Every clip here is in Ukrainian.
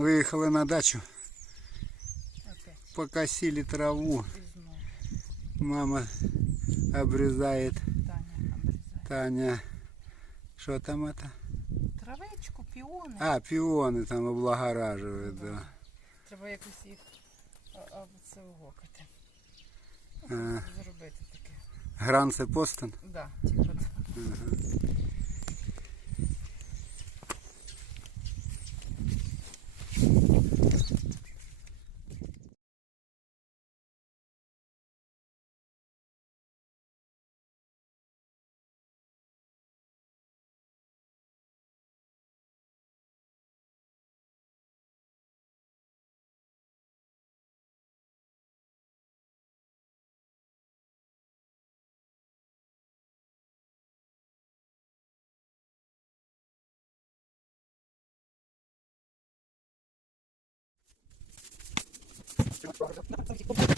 Выехали на дачу, Опять покосили траву. і знову. Мама обрезает, Таня обрізає. Таня. Что там это? Травичку, піони. А, пионы там облагораживают, да. Треба якось їх а, а, це угокати. А, Зробити таке. Гранце Постон. Да, типу, да. Hasta aquí.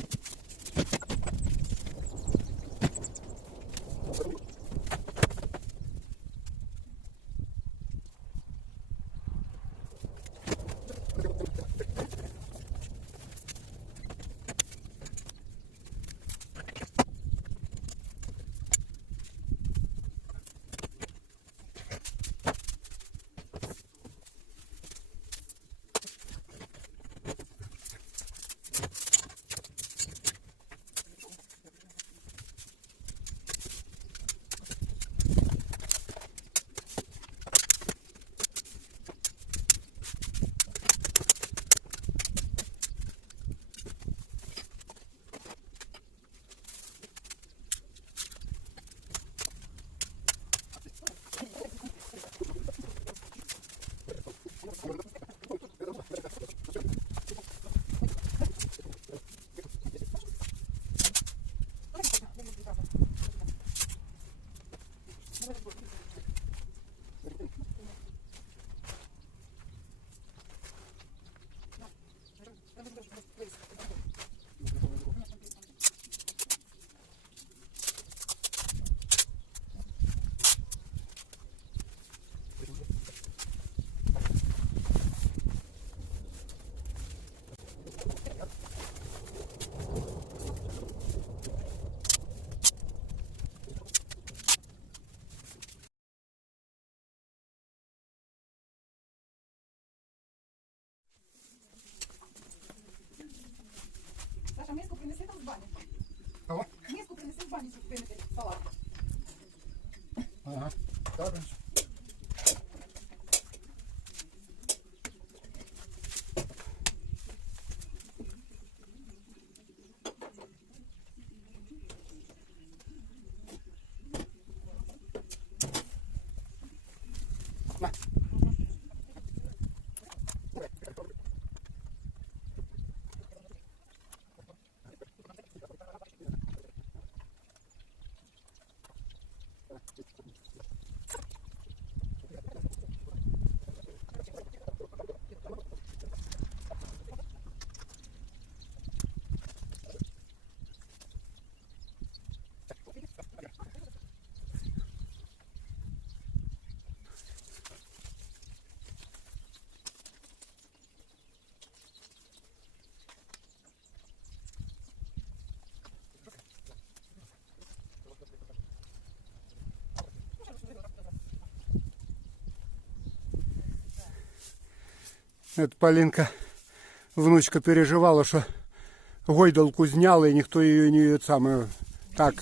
Ага. Это Полинка, внучка переживала, що гойдалку зняли і ніхто її не саме так.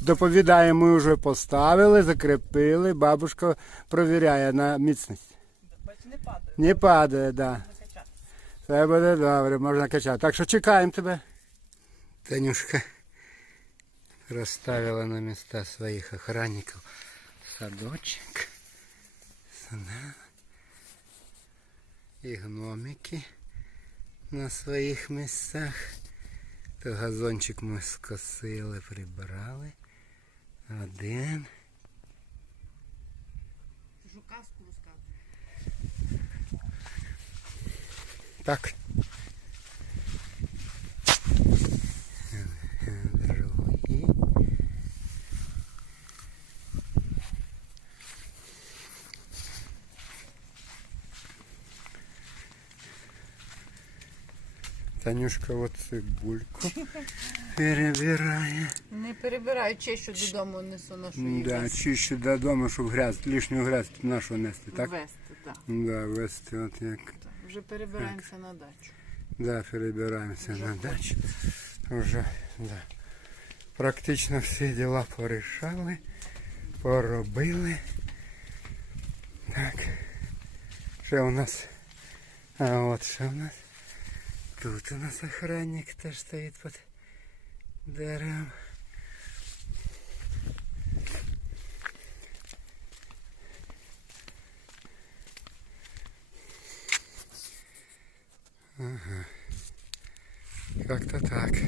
Доповідаємо, ми вже поставили, закріпили. Бабушка провіряє на міцність. Не падає. Не падає, да. Все буде добре, можна качати. Так що чекаємо тебе. Танюшка розставила на місця своїх охранників садочок. Сюди. І гномики на своїх місцях. То газончик ми скосили, прибрали. Один. Жука розказує. Так. Танюшка от цибульку перебирає. Не перебираю, чещу додому несу на шиї. Да, чище додому, щоб грязь, лишню грязь нашу нести, так? Вести, так. Да, вести от як. Вже перебираємося на дачу. Да, перебираємося на дачу. Вже, да. Практично всі діла порішали, поробили. Так. Ще у нас. А от що у нас. Тут у нас охранник тоже стоит под даром. Ага. Как-то так.